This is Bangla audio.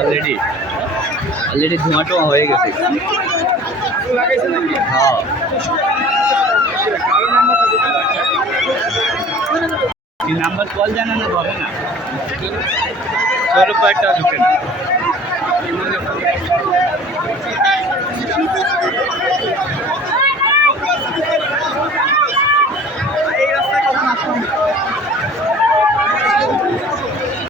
অলরেডি অলরেডি ধোঁয়া টোয়া হয়ে গেছে। হ্যাঁ নাম্বার কল জানানো হবে না, 100 টাকা ঢুকে না।